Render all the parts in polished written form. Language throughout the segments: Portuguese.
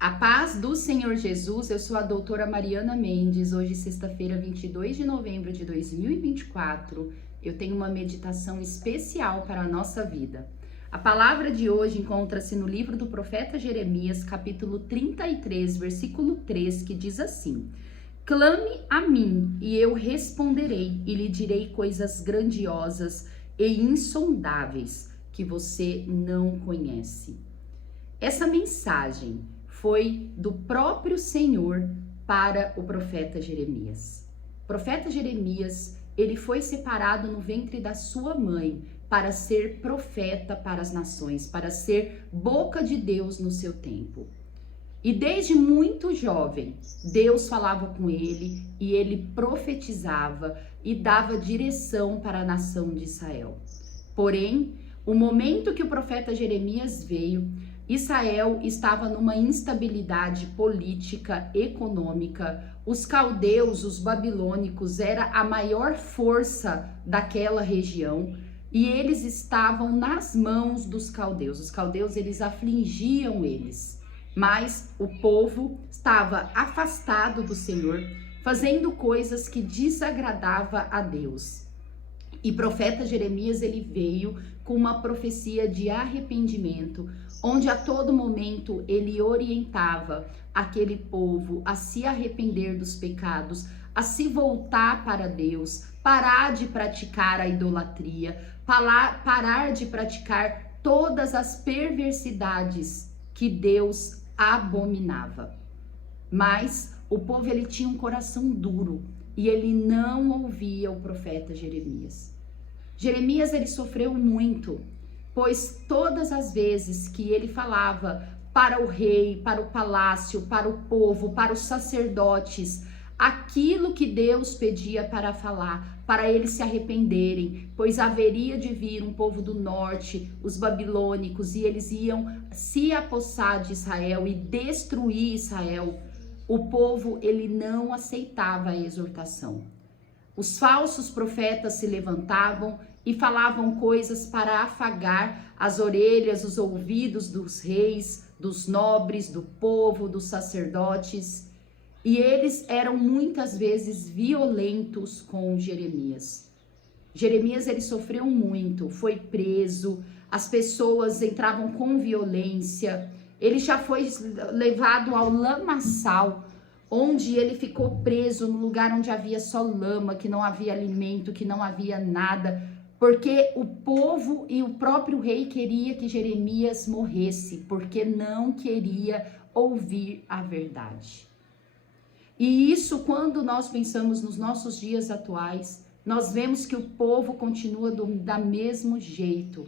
A paz do Senhor Jesus, eu sou a doutora Mariana Mendes. Hoje, sexta-feira, 22 de novembro de 2024, eu tenho uma meditação especial para a nossa vida. A palavra de hoje encontra-se no livro do profeta Jeremias, capítulo 33, versículo 3, que diz assim: Clame a mim e eu responderei e lhe direi coisas grandiosas e insondáveis que você não conhece. Essa mensagem foi do próprio Senhor para o profeta Jeremias. O profeta Jeremias, ele foi separado no ventre da sua mãe para ser profeta para as nações, para ser boca de Deus no seu tempo. E desde muito jovem, Deus falava com ele e ele profetizava e dava direção para a nação de Israel. Porém, o momento que o profeta Jeremias veio, Israel estava numa instabilidade política, econômica. Os caldeus, os babilônicos, era a maior força daquela região e eles estavam nas mãos dos caldeus. Os caldeus, eles afligiam eles, mas o povo estava afastado do Senhor, fazendo coisas que desagradavam a Deus. E profeta Jeremias, ele veio com uma profecia de arrependimento, onde a todo momento ele orientava aquele povo a se arrepender dos pecados, a se voltar para Deus, parar de praticar a idolatria, parar de praticar todas as perversidades que Deus abominava. Mas o povo, ele tinha um coração duro e ele não ouvia o profeta Jeremias. Jeremias, ele sofreu muito, pois todas as vezes que ele falava para o rei, para o palácio, para o povo, para os sacerdotes, aquilo que Deus pedia para falar, para eles se arrependerem, pois haveria de vir um povo do norte, os babilônicos, e eles iam se apossar de Israel e destruir Israel. O povo, ele não aceitava a exortação. Os falsos profetas se levantavam e falavam coisas para afagar as orelhas, os ouvidos dos reis, dos nobres, do povo, dos sacerdotes. E eles eram muitas vezes violentos com Jeremias. Jeremias, ele sofreu muito, foi preso, as pessoas entravam com violência. Ele já foi levado ao lamaçal, onde ele ficou preso no lugar onde havia só lama, que não havia alimento, que não havia nada, porque o povo e o próprio rei queria que Jeremias morresse, porque não queria ouvir a verdade. E isso, quando nós pensamos nos nossos dias atuais, nós vemos que o povo continua do mesmo jeito,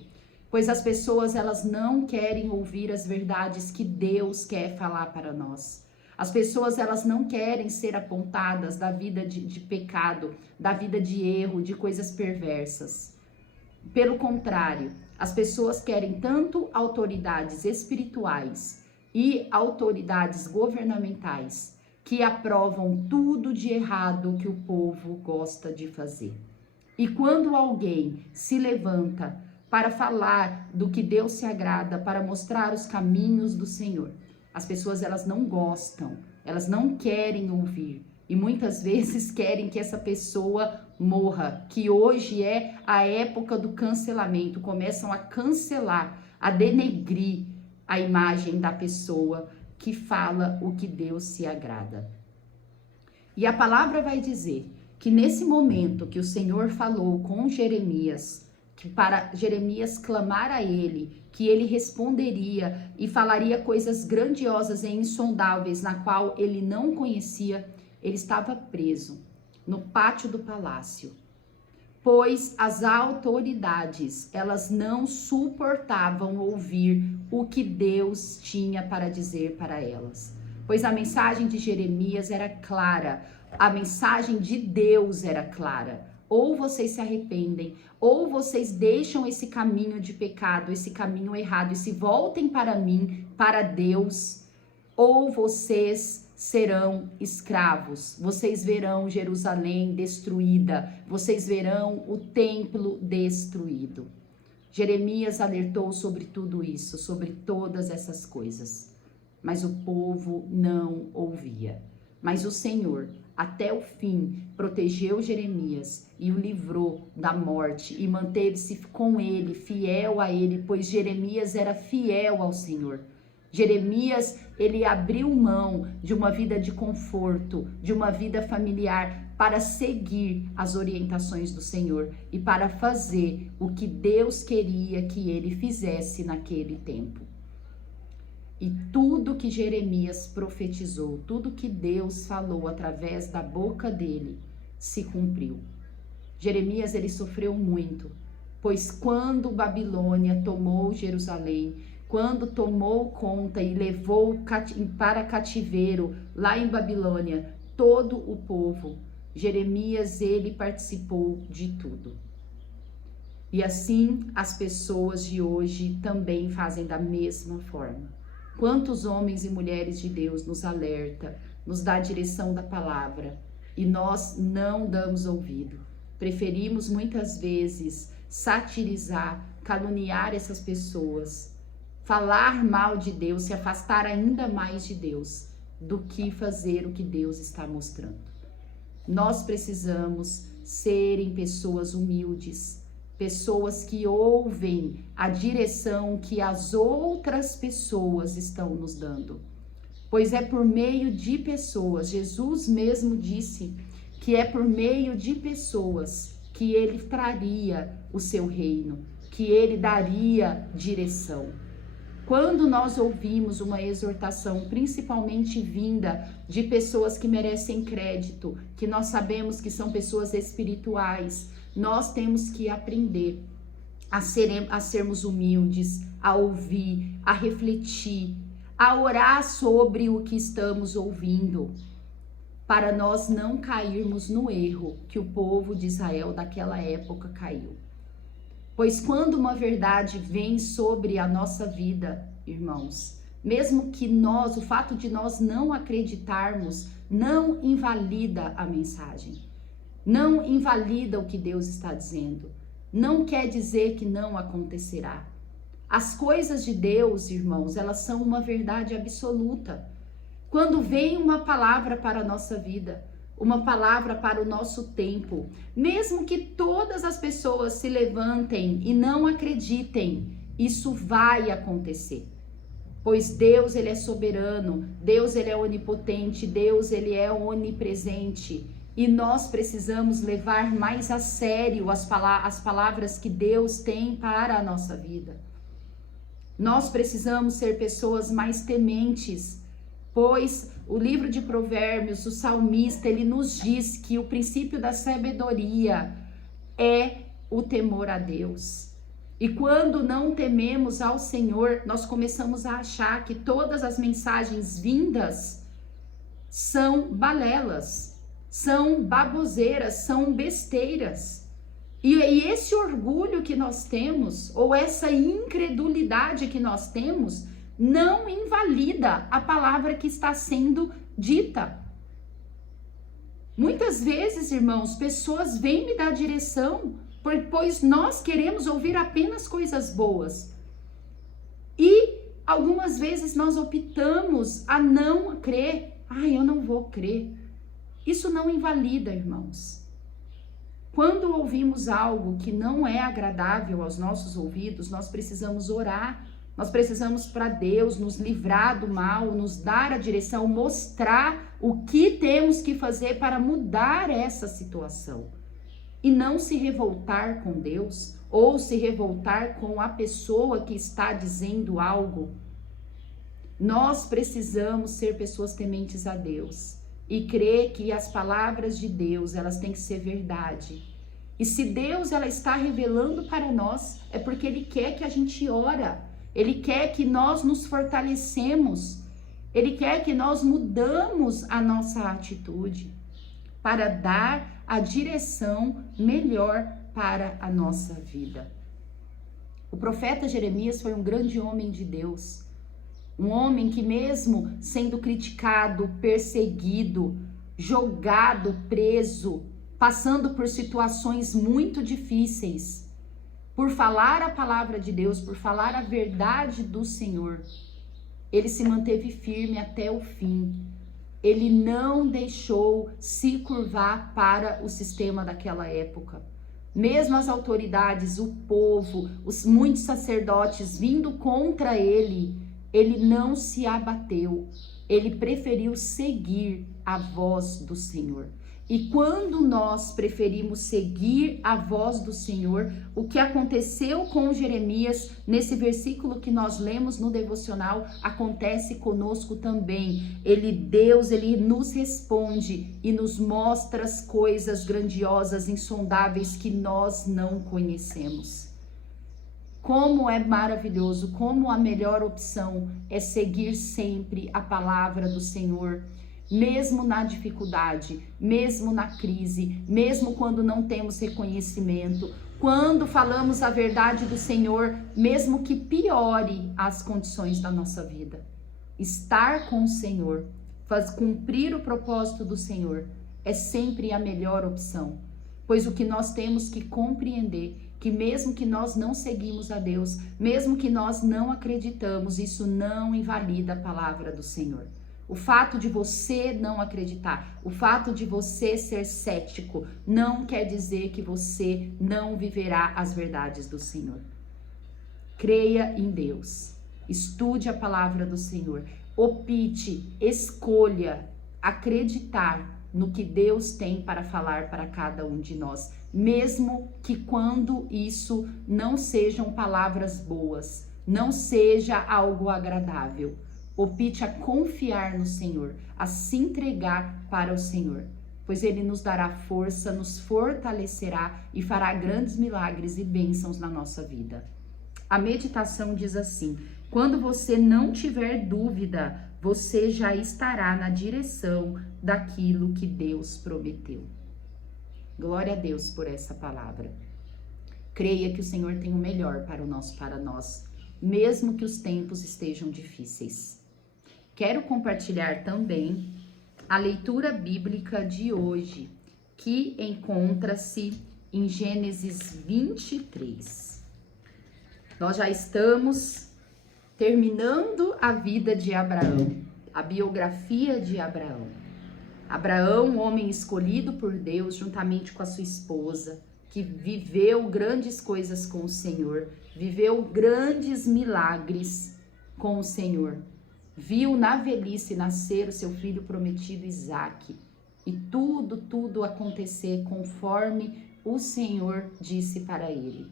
pois as pessoas, elas não querem ouvir as verdades que Deus quer falar para nós. As pessoas, elas não querem ser apontadas da vida de pecado, da vida de erro, de coisas perversas. Pelo contrário, as pessoas querem tanto autoridades espirituais e autoridades governamentais que aprovam tudo de errado que o povo gosta de fazer. E quando alguém se levanta para falar do que Deus se agrada, para mostrar os caminhos do Senhor, as pessoas, elas não gostam, elas não querem ouvir e muitas vezes querem que essa pessoa morra, que hoje é a época do cancelamento, começam a cancelar, a denegrir a imagem da pessoa que fala o que Deus se agrada. E a palavra vai dizer que nesse momento que o Senhor falou com Jeremias, que para Jeremias clamar a ele, que ele responderia e falaria coisas grandiosas e insondáveis na qual ele não conhecia, ele estava preso no pátio do palácio, pois as autoridades, elas não suportavam ouvir o que Deus tinha para dizer para elas, pois a mensagem de Jeremias era clara, a mensagem de Deus era clara. Ou vocês se arrependem, ou vocês deixam esse caminho de pecado, esse caminho errado e se voltem para mim, para Deus, ou vocês serão escravos. Vocês verão Jerusalém destruída, vocês verão o templo destruído. Jeremias alertou sobre tudo isso, sobre todas essas coisas. mas o povo não ouvia. Mas o Senhor, até o fim, protegeu Jeremias e o livrou da morte e manteve-se com ele, fiel a ele, pois Jeremias era fiel ao Senhor. Jeremias, ele abriu mão de uma vida de conforto, de uma vida familiar, para seguir as orientações do Senhor e para fazer o que Deus queria que ele fizesse naquele tempo. E tudo que Jeremias profetizou, tudo que Deus falou através da boca dele, se cumpriu. Jeremias, ele sofreu muito, pois quando Babilônia tomou Jerusalém, quando tomou conta e levou para cativeiro lá em Babilônia todo o povo, Jeremias, ele participou de tudo. E assim as pessoas de hoje também fazem da mesma forma. Quantos homens e mulheres de Deus nos alerta, nos dá a direção da palavra e nós não damos ouvido. Preferimos muitas vezes satirizar, caluniar essas pessoas, falar mal de Deus, se afastar ainda mais de Deus, do que fazer o que Deus está mostrando. Nós precisamos serem pessoas humildes, pessoas que ouvem a direção que as outras pessoas estão nos dando. Pois é por meio de pessoas, Jesus mesmo disse que é por meio de pessoas que ele traria o seu reino, que ele daria direção. Quando nós ouvimos uma exortação, principalmente vinda de pessoas que merecem crédito, que nós sabemos que são pessoas espirituais, nós temos que aprender a sermos humildes, a ouvir, a refletir, a orar sobre o que estamos ouvindo, para nós não cairmos no erro que o povo de Israel daquela época caiu. Pois quando uma verdade vem sobre a nossa vida, irmãos, mesmo que o fato de nós não acreditarmos, não invalida a mensagem, não invalida o que Deus está dizendo, não quer dizer que não acontecerá. As coisas de Deus, irmãos, elas são uma verdade absoluta. Quando vem uma palavra para a nossa vida, uma palavra para o nosso tempo, mesmo que todas as pessoas se levantem e não acreditem, isso vai acontecer. Pois Deus, ele é soberano, Deus, ele é onipotente, Deus, ele é onipresente. E nós precisamos levar mais a sério as palavras que Deus tem para a nossa vida. Nós precisamos ser pessoas mais tementes, pois o livro de Provérbios, o salmista, ele nos diz que o princípio da sabedoria é o temor a Deus. E quando não tememos ao Senhor, nós começamos a achar que todas as mensagens vindas são balelas, são baboseiras, são besteiras. E esse orgulho que nós temos, ou essa incredulidade que nós temos, não invalida a palavra que está sendo dita. Muitas vezes, irmãos, pessoas vêm me dar direção, pois nós queremos ouvir apenas coisas boas. E algumas vezes nós optamos a não crer. Eu não vou crer. Isso não invalida, irmãos. Quando ouvimos algo que não é agradável aos nossos ouvidos, nós precisamos orar. Nós precisamos para Deus nos livrar do mal, nos dar a direção, mostrar o que temos que fazer para mudar essa situação. E não se revoltar com Deus ou se revoltar com a pessoa que está dizendo algo. Nós precisamos ser pessoas tementes a Deus e crer que as palavras de Deus, elas têm que ser verdade. E se Deus ela está revelando para nós, é porque Ele quer que a gente ora. Ele quer que nós nos fortalecemos. Ele quer que nós mudamos a nossa atitude para dar a direção melhor para a nossa vida. O profeta Jeremias foi um grande homem de Deus. Um homem que mesmo sendo criticado, perseguido, jogado, preso, passando por situações muito difíceis, por falar a palavra de Deus, por falar a verdade do Senhor, ele se manteve firme até o fim. Ele não deixou se curvar para o sistema daquela época. Mesmo as autoridades, o povo, os muitos sacerdotes vindo contra ele, ele não se abateu. Ele preferiu seguir a voz do Senhor. E quando nós preferimos seguir a voz do Senhor, o que aconteceu com Jeremias, nesse versículo que nós lemos no devocional, acontece conosco também. Deus nos responde e nos mostra as coisas grandiosas, insondáveis que nós não conhecemos. Como é maravilhoso, como a melhor opção é seguir sempre a palavra do Senhor. Mesmo na dificuldade, mesmo na crise, mesmo quando não temos reconhecimento, quando falamos a verdade do Senhor, mesmo que piore as condições da nossa vida. Estar com o Senhor, cumprir o propósito do Senhor, é sempre a melhor opção. Pois o que nós temos que compreender, que mesmo que nós não seguimos a Deus, mesmo que nós não acreditamos, isso não invalida a palavra do Senhor. O fato de você não acreditar, o fato de você ser cético, não quer dizer que você não viverá as verdades do Senhor. Creia em Deus, estude a palavra do Senhor, opte, escolha acreditar no que Deus tem para falar para cada um de nós, mesmo que quando isso não sejam palavras boas, não seja algo agradável. Opte a confiar no Senhor, a se entregar para o Senhor, pois Ele nos dará força, nos fortalecerá e fará grandes milagres e bênçãos na nossa vida. A meditação diz assim: quando você não tiver dúvida, você já estará na direção daquilo que Deus prometeu. Glória a Deus por essa palavra. Creia que o Senhor tem o melhor para nós, mesmo que os tempos estejam difíceis. Quero compartilhar também a leitura bíblica de hoje, que encontra-se em Gênesis 23. Nós já estamos terminando a vida de Abraão, a biografia de Abraão. Abraão, homem escolhido por Deus, juntamente com a sua esposa, que viveu grandes coisas com o Senhor, viveu grandes milagres com o Senhor. Viu na velhice nascer o seu filho prometido Isaque, e tudo acontecer conforme o Senhor disse para ele.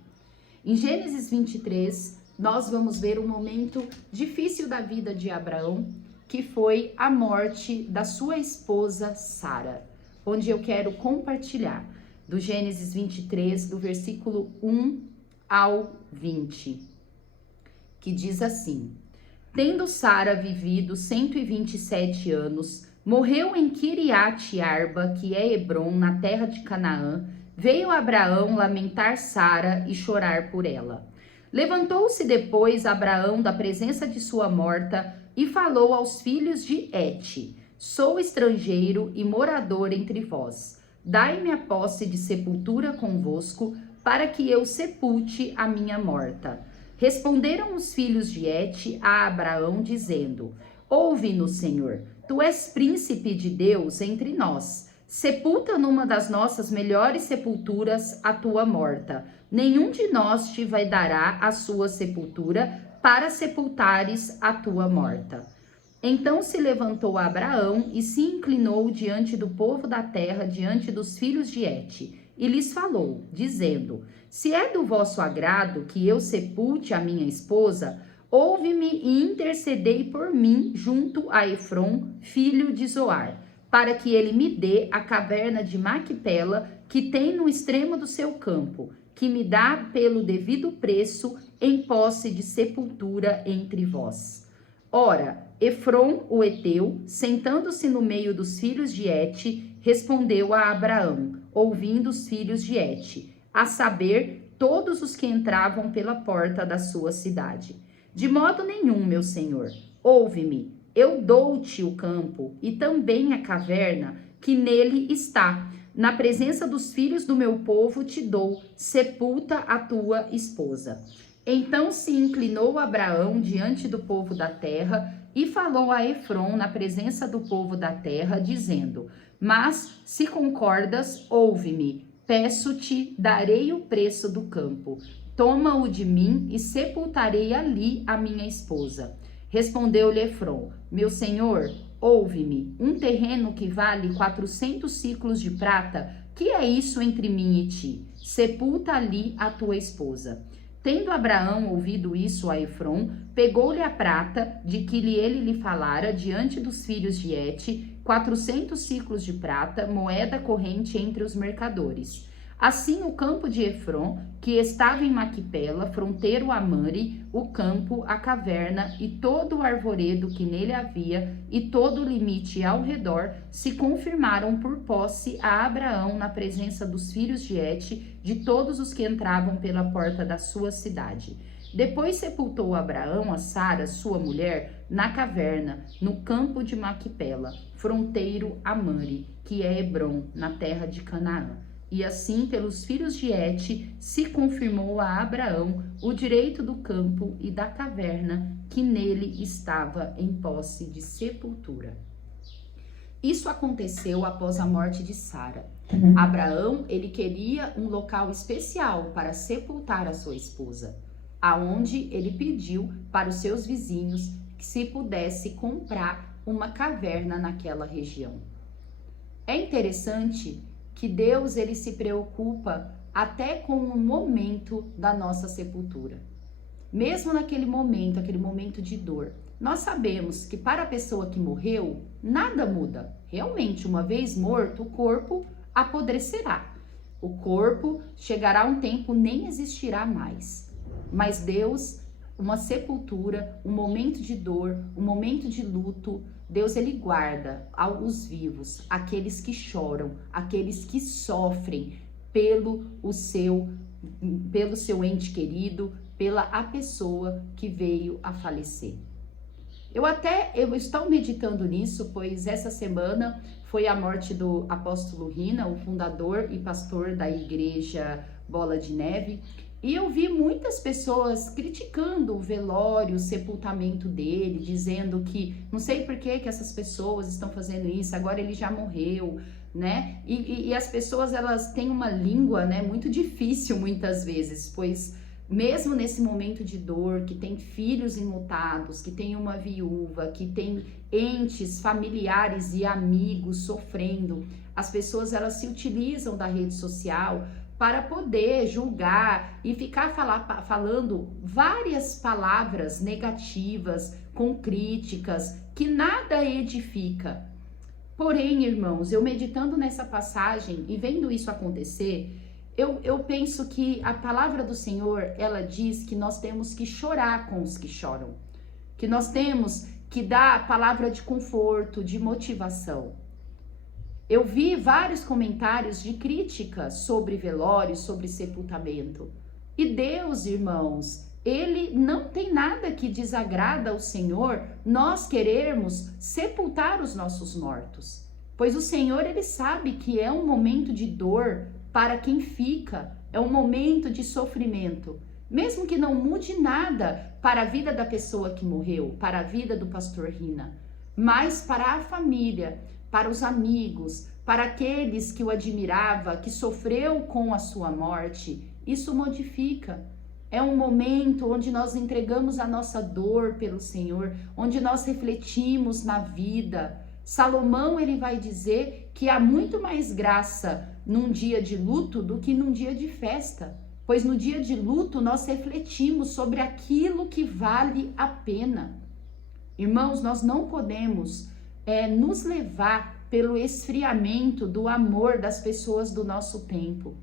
Em Gênesis 23, nós vamos ver um momento difícil da vida de Abraão, que foi a morte da sua esposa Sara, onde eu quero compartilhar do Gênesis 23, do versículo 1 ao 20, que diz assim: tendo Sara vivido 127 anos, morreu em Quiriate-Arba, que é Hebrom, na terra de Canaã. Veio Abraão lamentar Sara e chorar por ela. Levantou-se depois Abraão da presença de sua morta e falou aos filhos de Et: sou estrangeiro e morador entre vós. Dai-me a posse de sepultura convosco, para que eu sepulte a minha morta. Responderam os filhos de Et a Abraão, dizendo: ouve-nos, Senhor, tu és príncipe de Deus entre nós. Sepulta numa das nossas melhores sepulturas a tua morta. Nenhum de nós te vai dará a sua sepultura para sepultares a tua morta. Então se levantou Abraão e se inclinou diante do povo da terra, diante dos filhos de Et, e lhes falou, dizendo: se é do vosso agrado que eu sepulte a minha esposa, ouve-me e intercedei por mim junto a Efrom, filho de Zoar, para que ele me dê a caverna de Maquipela, que tem no extremo do seu campo, que me dá pelo devido preço em posse de sepultura entre vós. Ora, Efrom, o Eteu, sentando-se no meio dos filhos de Et, respondeu a Abraão, ouvindo os filhos de Et, a saber, todos os que entravam pela porta da sua cidade: de modo nenhum, meu senhor, ouve-me, eu dou-te o campo e também a caverna que nele está. Na presença dos filhos do meu povo te dou, sepulta a tua esposa. Então se inclinou Abraão diante do povo da terra e falou a Efron na presença do povo da terra, dizendo: mas se concordas, ouve-me, peço-te, darei o preço do campo. Toma-o de mim e sepultarei ali a minha esposa. Respondeu-lhe Efron: meu senhor, ouve-me, um terreno que vale 400 ciclos de prata, que é isso entre mim e ti? Sepulta ali a tua esposa. Tendo Abraão ouvido isso a Efron, pegou-lhe a prata de que ele lhe falara diante dos filhos de Et, 400 ciclos de prata, moeda corrente entre os mercadores. Assim o campo de Efron, que estava em Maquipela, fronteiro a Mamre, o campo, a caverna e todo o arvoredo que nele havia, e todo o limite ao redor, se confirmaram por posse a Abraão na presença dos filhos de Et, de todos os que entravam pela porta da sua cidade. Depois sepultou Abraão a Sara, sua mulher, na caverna, no campo de Maquipela, fronteiro a Mamre, que é Hebrom, na terra de Canaã. E assim, pelos filhos de Et, se confirmou a Abraão o direito do campo e da caverna que nele estava em posse de sepultura. Isso aconteceu após a morte de Sara. Abraão, ele queria um local especial para sepultar a sua esposa, aonde ele pediu para os seus vizinhos que se pudesse comprar uma caverna naquela região. É interessante que Deus, ele se preocupa até com o momento da nossa sepultura. Mesmo naquele momento, aquele momento de dor. Nós sabemos que para a pessoa que morreu, nada muda. Realmente, uma vez morto, o corpo apodrecerá. O corpo chegará um tempo, nem existirá mais. Mas Deus, uma sepultura, um momento de dor, um momento de luto, Deus, ele guarda os vivos, aqueles que choram, aqueles que sofrem pelo seu ente querido, a pessoa que veio a falecer. Eu estou meditando nisso, pois essa semana foi a morte do apóstolo Rina, o fundador e pastor da igreja Bola de Neve, e eu vi muitas pessoas criticando o velório, o sepultamento dele, dizendo que não sei por que essas pessoas estão fazendo isso, agora ele já morreu, né? E as pessoas, elas têm uma língua, né, muito difícil muitas vezes, pois mesmo nesse momento de dor, que tem filhos enlutados, que tem uma viúva, que tem entes familiares e amigos sofrendo, as pessoas, elas se utilizam da rede social para poder julgar e ficar falando várias palavras negativas, com críticas, que nada edifica. Porém, irmãos, eu meditando nessa passagem e vendo isso acontecer, eu penso que a palavra do Senhor, ela diz que nós temos que chorar com os que choram, que nós temos que dar palavra de conforto, de motivação. Eu vi vários comentários de crítica sobre velório, sobre sepultamento. E Deus, irmãos, ele não tem nada que desagrada ao Senhor nós querermos sepultar os nossos mortos. Pois o Senhor, ele sabe que é um momento de dor para quem fica, é um momento de sofrimento. Mesmo que não mude nada para a vida da pessoa que morreu, para a vida do pastor Rina, mas para a família, para os amigos, para aqueles que o admirava, que sofreu com a sua morte, isso modifica. É um momento onde nós entregamos a nossa dor pelo Senhor, onde nós refletimos na vida. Salomão, ele vai dizer que há muito mais graça num dia de luto do que num dia de festa, pois no dia de luto nós refletimos sobre aquilo que vale a pena. Irmãos, nós não podemos nos levar pelo esfriamento do amor das pessoas do nosso tempo.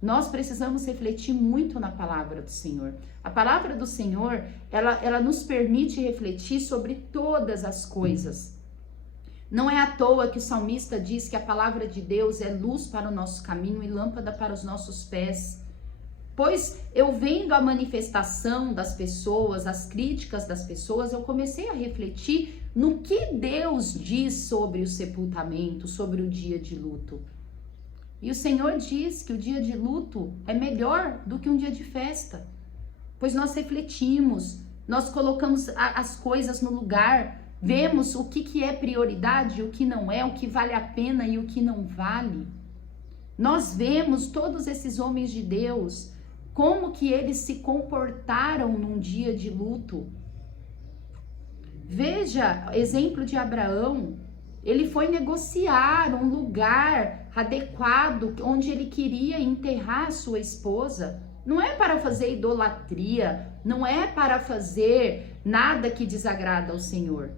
Nós precisamos refletir muito na palavra do Senhor. A palavra do Senhor, ela nos permite refletir sobre todas as coisas. Não é à toa que o salmista diz que a palavra de Deus é luz para o nosso caminho e lâmpada para os nossos pés. Pois eu vendo a manifestação das pessoas, as críticas das pessoas, eu comecei a refletir no que Deus diz sobre o sepultamento, sobre o dia de luto. E o Senhor diz que o dia de luto é melhor do que um dia de festa, pois nós refletimos, nós colocamos as coisas no lugar, Vemos o que é prioridade, o que não é, o que vale a pena e o que não vale. Nós vemos todos esses homens de Deus, como que eles se comportaram num dia de luto. Veja, exemplo de Abraão, ele foi negociar um lugar adequado onde ele queria enterrar sua esposa. Não é para fazer idolatria, não é para fazer nada que desagrada ao Senhor.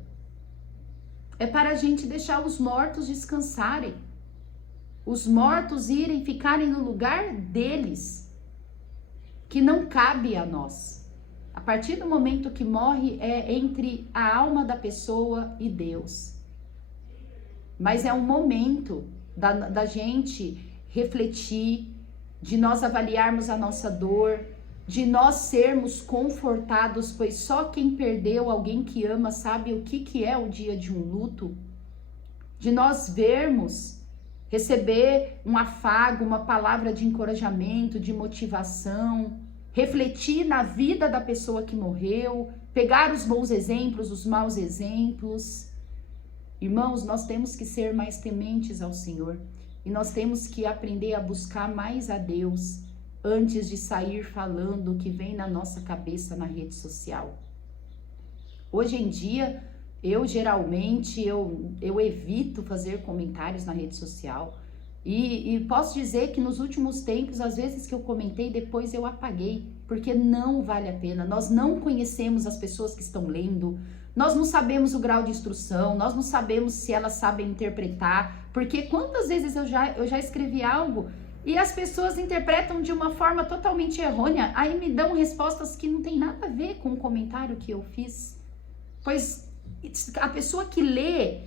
É para a gente deixar os mortos descansarem. Os mortos irem ficarem no lugar deles, que não cabe a nós. A partir do momento que morre, é entre a alma da pessoa e Deus. Mas é um momento da gente refletir, de nós avaliarmos a nossa dor, de nós sermos confortados, pois só quem perdeu alguém que ama sabe o que é o dia de um luto. De nós vermos, receber um afago, uma palavra de encorajamento, de motivação, refletir na vida da pessoa que morreu, pegar os bons exemplos, os maus exemplos. Irmãos, nós temos que ser mais tementes ao Senhor e nós temos que aprender a buscar mais a Deus antes de sair falando o que vem na nossa cabeça na rede social. Hoje em dia, eu geralmente evito fazer comentários na rede social e posso dizer que nos últimos tempos, às vezes que eu comentei, depois eu apaguei, porque não vale a pena. Nós não conhecemos as pessoas que estão lendo, nós não sabemos o grau de instrução, nós não sabemos se elas sabem interpretar, porque quantas vezes eu já escrevi algo e as pessoas interpretam de uma forma totalmente errônea, aí me dão respostas que não tem nada a ver com o comentário que eu fiz. Pois a pessoa que lê,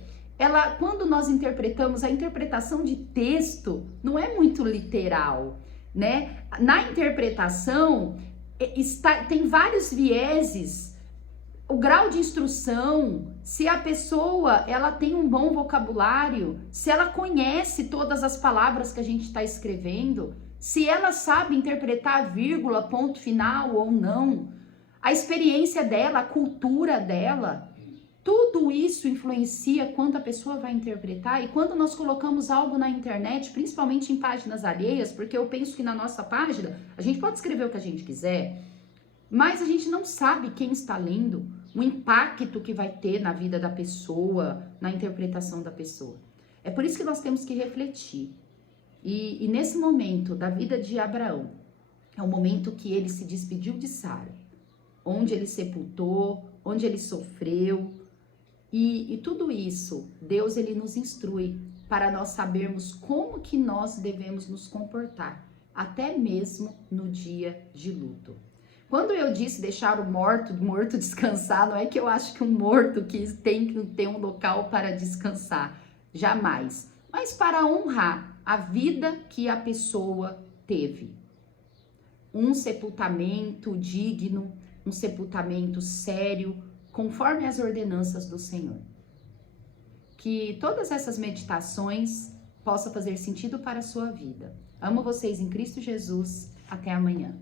quando nós interpretamos, a interpretação de texto não é muito literal, né? Na interpretação tem vários vieses, o grau de instrução, se a pessoa ela tem um bom vocabulário, se ela conhece todas as palavras que a gente está escrevendo, se ela sabe interpretar vírgula, ponto final ou não, a experiência dela, a cultura dela, tudo isso influencia quando a pessoa vai interpretar. E quando nós colocamos algo na internet, principalmente em páginas alheias, porque eu penso que na nossa página a gente pode escrever o que a gente quiser, mas a gente não sabe quem está lendo, o impacto que vai ter na vida da pessoa, na interpretação da pessoa. É por isso que nós temos que refletir. E nesse momento da vida de Abraão, é o momento que ele se despediu de Sara, onde ele sepultou, onde ele sofreu. E tudo isso, Deus ele nos instrui para nós sabermos como que nós devemos nos comportar, até mesmo no dia de luto. Quando eu disse deixar o morto descansar, não é que eu acho que um morto tem que ter um local para descansar, jamais. Mas para honrar a vida que a pessoa teve. Um sepultamento digno, um sepultamento sério, conforme as ordenanças do Senhor. Que todas essas meditações possam fazer sentido para a sua vida. Amo vocês em Cristo Jesus. Até amanhã.